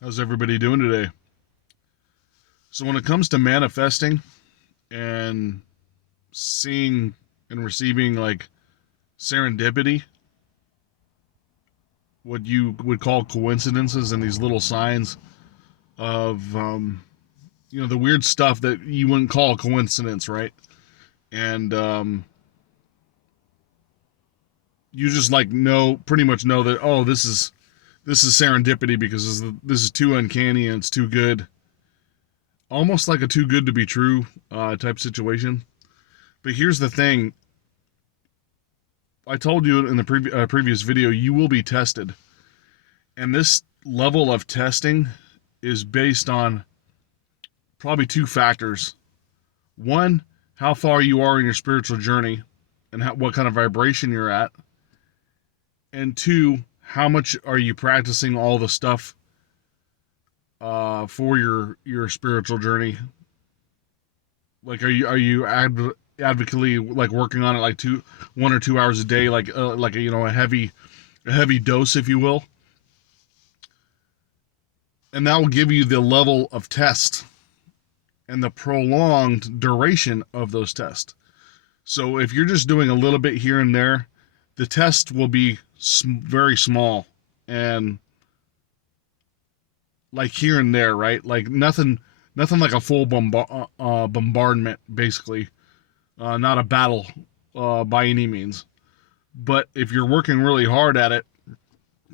How's everybody doing today? So, when it comes to manifesting and seeing and receiving like serendipity, what you would call coincidences and these little signs of, the weird stuff that you wouldn't call a coincidence, right? And you just like pretty much know that, oh, this is serendipity because this is too uncanny and it's too good, almost like a too good to be true type situation. But here's the thing: I told you in the previous video, you will be tested. And this level of testing is based on probably two factors. One, how far you are in your spiritual journey and what kind of vibration you're at. And two, how much are you practicing all the stuff for your spiritual journey? Like, are you advocating like working on it like 1 or 2 hours a day, like a heavy dose, if you will, and that will give you the level of test and the prolonged duration of those tests. So if you're just doing a little bit here and there, the test will be very small and like here and there, right? Like nothing like a full bombardment, basically. Not a battle by any means. But if you're working really hard at it,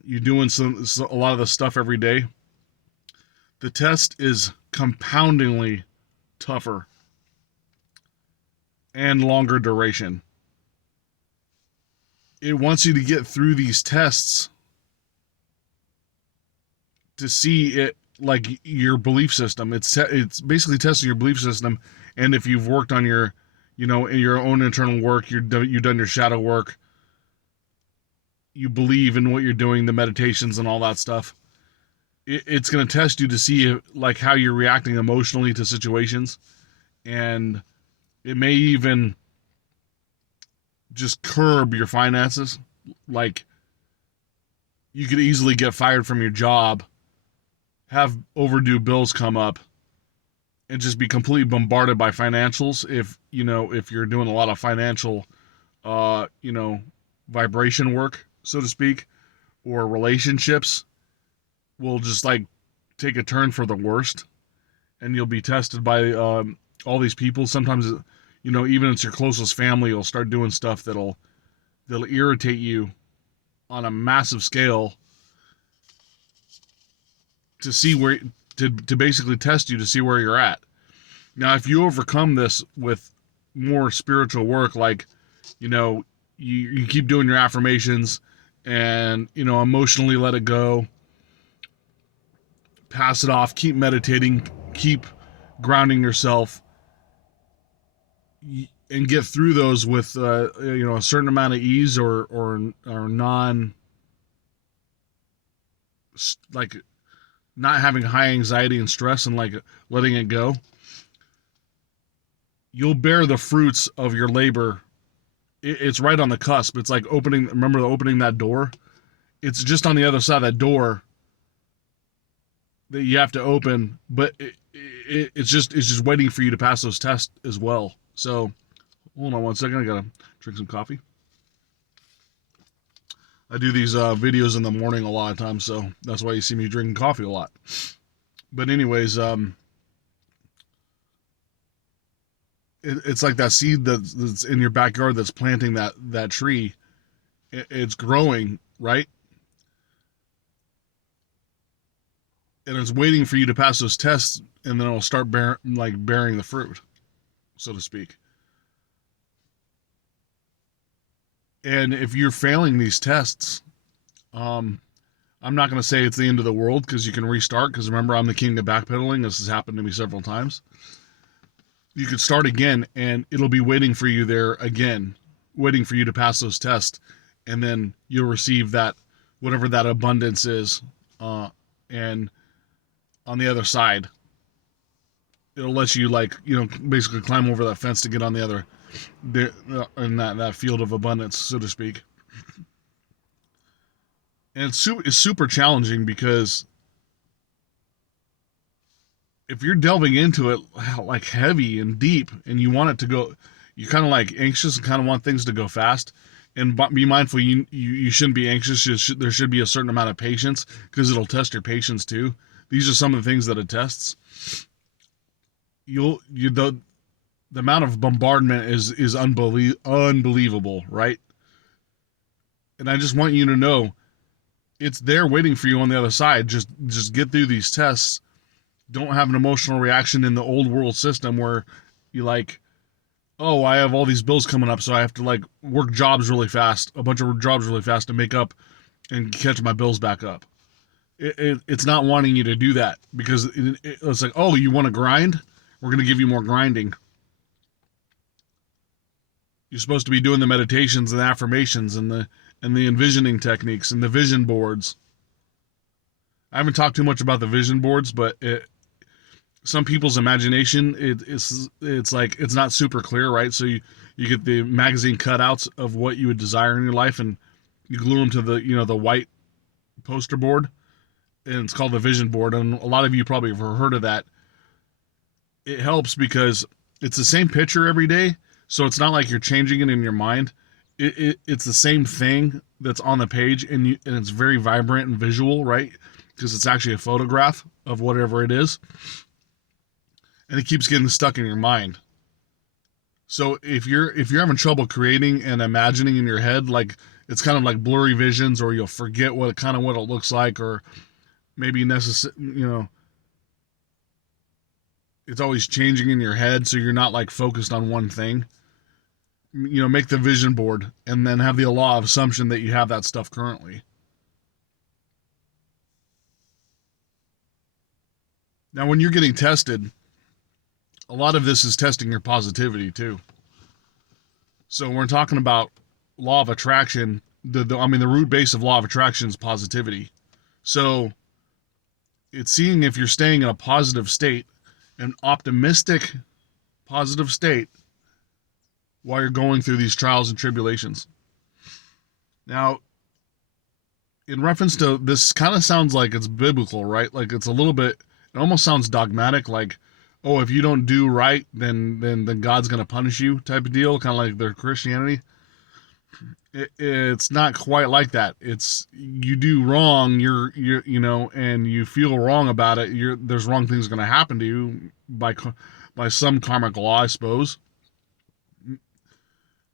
you're doing a lot of the stuff every day. The test is compoundingly tougher and longer duration. It wants you to get through these tests to see it like your belief system. It's basically testing your belief system, and if you've worked on in your own internal work, you've done your shadow work, you believe in what you're doing, the meditations and all that stuff. It's going to test you to see like how you're reacting emotionally to situations, and it may even just curb your finances. Like, you could easily get fired from your job, have overdue bills come up, and just be completely bombarded by financials if you're doing a lot of financial uh you know vibration work, so to speak, or relationships will just like take a turn for the worst, and you'll be tested by all these people. Sometimes even it's your closest family will start doing stuff that'll irritate you on a massive scale to see where to basically test you to see where you're at. Now, if you overcome this with more spiritual work, like, you keep doing your affirmations and, emotionally let it go, pass it off, keep meditating, keep grounding yourself, and get through those with, a certain amount of ease or non, like, not having high anxiety and stress and like letting it go, you'll bear the fruits of your labor. It's right on the cusp. It's like opening that door. It's just on the other side of that door that you have to open, but it's just waiting for you to pass those tests as well. So hold on one second. I gotta drink some coffee. I do these videos in the morning a lot of times, so that's why you see me drinking coffee a lot. But anyways, it's like that seed that's in your backyard that's planting that tree. It's growing, right? And it's waiting for you to pass those tests, and then it'll start bearing the fruit, so to speak. And if you're failing these tests, um, I'm not going to say it's the end of the world because you can restart. Because remember, I'm the king of backpedaling. This has happened to me several times. You could start again, and it'll be waiting for you there again, waiting for you to pass those tests, and then you'll receive that, whatever that abundance is, and on the other side, it'll let you basically climb over that fence to get on the other there in that field of abundance, so to speak. And it's super challenging because if you're delving into it like heavy and deep, and you want it to go, you're kind of like anxious and kind of want things to go fast. And be mindful, you shouldn't be anxious. There should be a certain amount of patience, because it'll test your patience too. These are some of the things that it tests. The amount of bombardment is unbelievable, right? And I just want you to know it's there waiting for you on the other side. Just get through these tests. Don't have an emotional reaction in the old world system where you like, oh, I have all these bills coming up, so I have to like work jobs really fast, a bunch of jobs really fast to make up and catch my bills back up. It's not wanting you to do that, because it's like, oh, you want to grind? We're going to give you more grinding. You're supposed to be doing the meditations and the affirmations and the envisioning techniques and the vision boards. I haven't talked too much about the vision boards, but some people's imagination, it's like it's not super clear, right? So you get the magazine cutouts of what you would desire in your life, and you glue them to the white poster board, and it's called the vision board. And a lot of you probably have heard of that. It helps because it's the same picture every day, so it's not like you're changing it in your mind. It's the same thing that's on the page, and it's very vibrant and visual, right? Because it's actually a photograph of whatever it is, and it keeps getting stuck in your mind. So if you're having trouble creating and imagining in your head, like it's kind of like blurry visions, or you'll forget what it looks like, or maybe it's always changing in your head, so you're not like focused on one thing. Make the vision board, and then have the law of assumption that you have that stuff currently. Now, when you're getting tested, a lot of this is testing your positivity too. So when we're talking about law of attraction, the root base of law of attraction is positivity. So it's seeing if you're staying in a positive state, an optimistic positive state, while you're going through these trials and tribulations. Now, in reference to this, kind of sounds like it's biblical, right? Like it's a little bit, it almost sounds dogmatic, like, oh, if you don't do right, then God's going to punish you, type of deal, kind of like their Christianity. It's not quite like that. It's, you do wrong, you're and you feel wrong about it. There's wrong things going to happen to you by some karmic law, I suppose.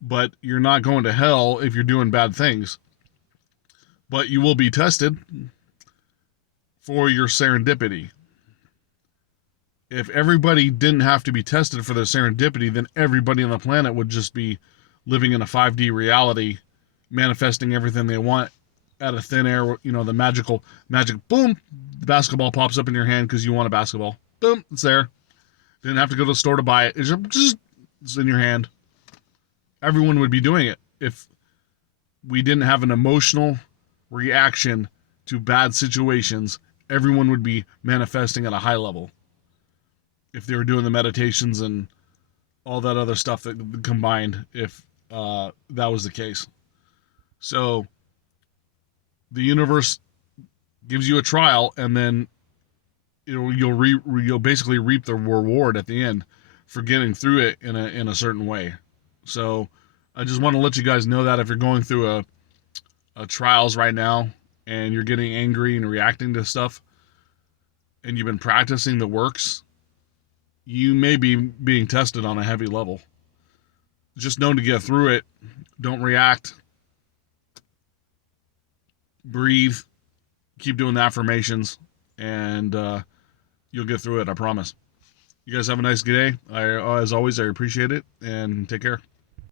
But you're not going to hell if you're doing bad things. But you will be tested for your serendipity. If everybody didn't have to be tested for their serendipity, then everybody on the planet would just be living in a 5D reality, manifesting everything they want out of thin air. The magic, boom, the basketball pops up in your hand because you want a basketball. Boom, it's there. Didn't have to go to the store to buy it. It's in your hand. Everyone would be doing it if we didn't have an emotional reaction to bad situations. Everyone would be manifesting at a high level if they were doing the meditations and all that other stuff that combined, if that was the case. So the universe gives you a trial, and then you'll basically reap the reward at the end for getting through it in a certain way. So I just want to let you guys know that if you're going through a trials right now, and you're getting angry and reacting to stuff, and you've been practicing the works, you may be being tested on a heavy level. Just know to get through it. Don't react. Breathe. Keep doing the affirmations, and you'll get through it, I promise. You guys have a nice day. As always, I appreciate it, and take care.